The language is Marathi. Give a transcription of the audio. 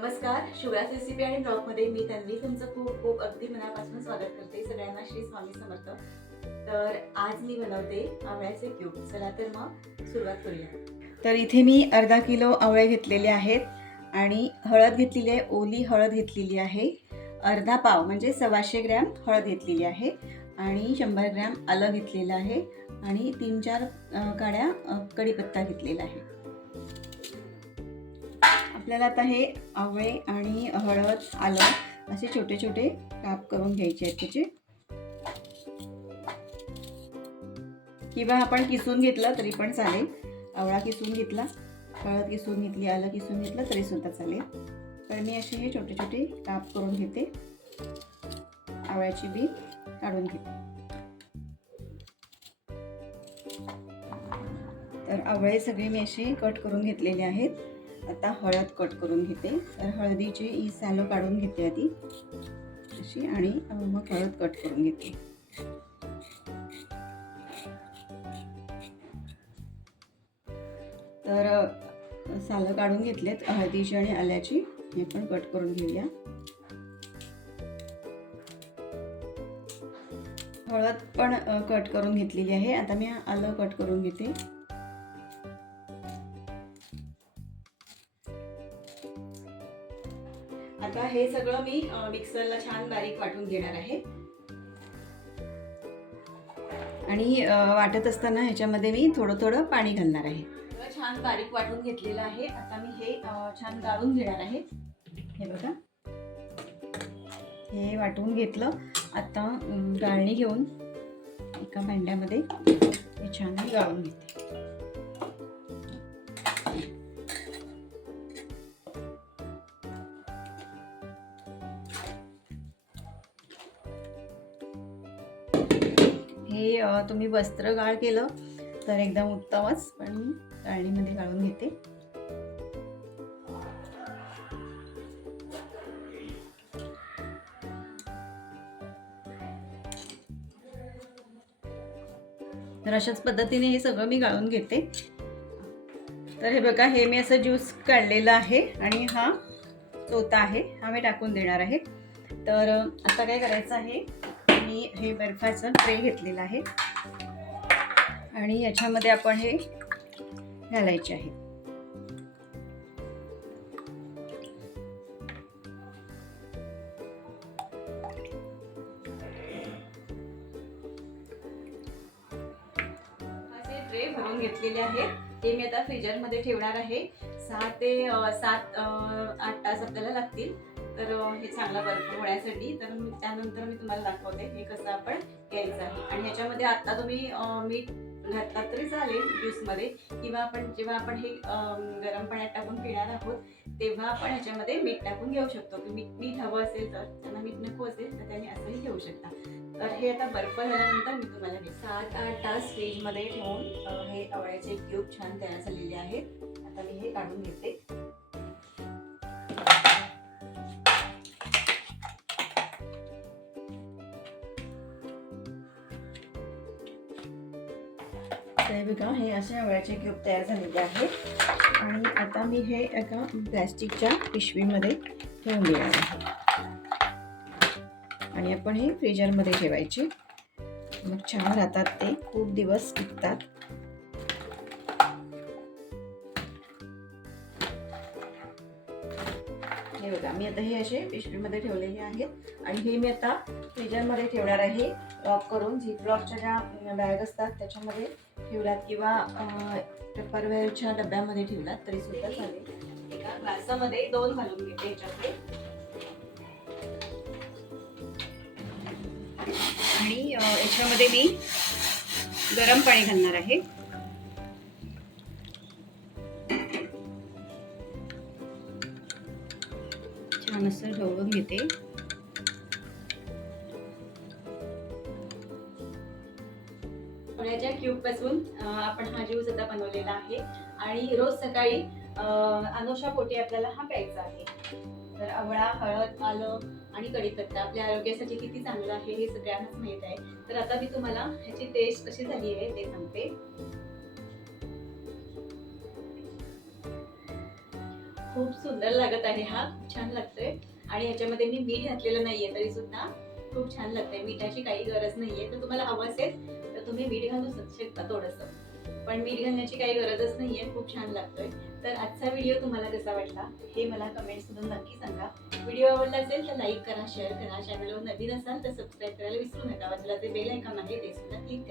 नमस्कार शिवराज रेसिपी आणि ब्लॉगमध्ये मी तन्वी तुमचं खूप खूप अगदी मनापासून स्वागत करते. सगळ्यांना श्री स्वामी समर्थ. तर आज मी बनवते आवळ्याचे क्यूब. चला तर मग सुरुवात करूया. तर इथे मी अर्धा किलो आवळे घेतलेले आहेत आणि हळद घेतलेली आहे ओली हळद घेतलेली आहे अर्धा पाव म्हणजे सव्वाशे ग्रॅम हळद घेतलेली आहे आणि शंभर ग्रॅम आलं घेतलेलं आहे आणि तीन चार काड्या कढीपत्ता घेतलेला आहे. आपल्याला आता हे आवळे आणि हळद आलं असे छोटे छोटे काप करून घ्यायचे आहेत त्याचे. किंवा आपण किसून घेतलं तरी पण चालेल. आवळा किसून घेतला हळद किसून घेतली आलं किसून घेतलं तरी सुद्धा चालेल. तर मी असे हे छोटे छोटे काप करून घेते. आवळ्याची बी काढून घेते. तर आवळे सगळे मी असे कट करून घेतलेले आहेत. आता हळद कट करून घेते. तर हळदीची ही सॅलो काढून घेते आधी. अशी आणि मग हळद कट करून घेते. तर सालं काढून घेतलेत हळदीची आणि आल्याची. हे पण कट करून घेऊया. हळद पण कट करून घेतलेली आहे. आता मी आलं कट करून घेते. आता हे सगळं मी मिक्सरला छान बारीक वाटून घेणार आहे. आणि वाटत असताना ह्याच्यामध्ये मी थोडं थोडं पाणी घालणार आहे. छान बारीक वाटून घेतलेलं आहे. आता मी हे छान गाळून घेणार आहे. हे बघा. हे वाटून घेतलं. आता गाळणी घेऊन एका भांड्यामध्ये हे छान मी गाळून घेते. हे तुम्ही वस्त्र गाळ केलं तर एकदम उत्तमच. पण गाळणीमध्ये गाळून घेते. तर अशाच पद्धतीने हे सगळं मी गाळून घेते. तर हे बघा हे मी असं ज्यूस काढलेलं आहे आणि हा तोता आहे हा मी टाकून देणार आहे. तर आता काय करायचं आहे? मी हे बर्फाचं ट्रे घेतलेलं आहे. आणि याच्यामध्ये आपण हे घालायचे आहे. ट्रे भरून घेतलेले आहेत. ते मी आता फ्रीजरमध्ये ठेवणार आहे. सहा ते सात आठ तास आपल्याला लागतील. तर हे चांगला बर्फ होण्यासाठी. तर मी त्यानंतर मी तुम्हाला दाखवते हे कसं आपण घ्यायचं आहे. आणि ह्याच्यामध्ये आता तुम्ही मीठ घातलात तरी चालेल ज्यूसमध्ये किंवा आपण जेव्हा आपण हे गरम पाण्यात टाकून पिणार आहोत तेव्हा आपण ह्याच्यामध्ये मीठ टाकून घेऊ शकतो. की मीठ मीठ हवं असेल तर त्यांना मीठ नको असेल तर त्यांनी असंही घेऊ शकता. तर हे आता बर्फ झाल्यानंतर मी तुम्हाला सात आठ तास फ्रीजमध्ये ठेवून हे आवळ्याचे क्यूब छान तयार झालेले आहेत. आता मी हे काढून घेते. तर बघा हे असे आवळ्याचे क्यूब तयार झालेले आहेत. आणि आता मी हे एका प्लॅस्टिकच्या पिशवीमध्ये ठेवून देणार आहे. आणि आपण हे फ्रीजरमध्ये ठेवायचे. मग छान राहतात ते. खूप दिवस टिकतात. हे बघा मी आता हे असे पिशवीमध्ये ठेवलेले आहेत आणि हे मी आता फ्रीजरमध्ये ठेवणार आहे. लॉक करून झिप लॉकच्या ज्या बॅग असतात त्याच्यामध्ये ठेवलात किंवा टप्परवेअरच्या डब्यामध्ये ठेवलात तरी सुद्धा चालेल. एका ग्लासामध्ये दोन घालून घेते याच्यामध्ये. आणि याच्यामध्ये मी गरम पाणी घालणार आहे. छान असं ढवळून घेते. सोन्याच्या क्यूबपासून आपण हा ज्यूस आता बनवलेला आहे. आणि रोज सकाळी अनोशा पोटी आपल्याला हा प्यायचा आहे. तर आवळा हळद आलं आणि कढीपत्ता आपल्या आरोग्यासाठी किती चांगलं आहे हे सगळ्यांनाच माहीत आहे. तर आता मी तुम्हाला ह्याची टेस्ट कशी झाली आहे ते सांगते. खूप सुंदर लागत आहे हा. खूप छान लागतोय. आणि याच्यामध्ये मी मीठ घातलेलं नाहीये तरी सुद्धा खूप छान लागतंय. मिठाची काही गरज नाहीये. तर तुम्हाला हवं असेल तुम्ही मीठ घालू शकता थोडंसं. पण मीठ घालण्याची काही गरजच नाहीये खूप छान लागतोय. तर आजचा व्हिडिओ तुम्हाला कसा वाटला हे मला कमेंट्समधून नक्की सांगा. व्हिडिओ आवडला असेल तर लाईक करा शेअर करा. चॅनलवर नवीन असाल तर सबस्क्राईब करायला विसरू नका. बाजूला ते बेल आयकॉन आहे ते सुद्धा क्लिक करा.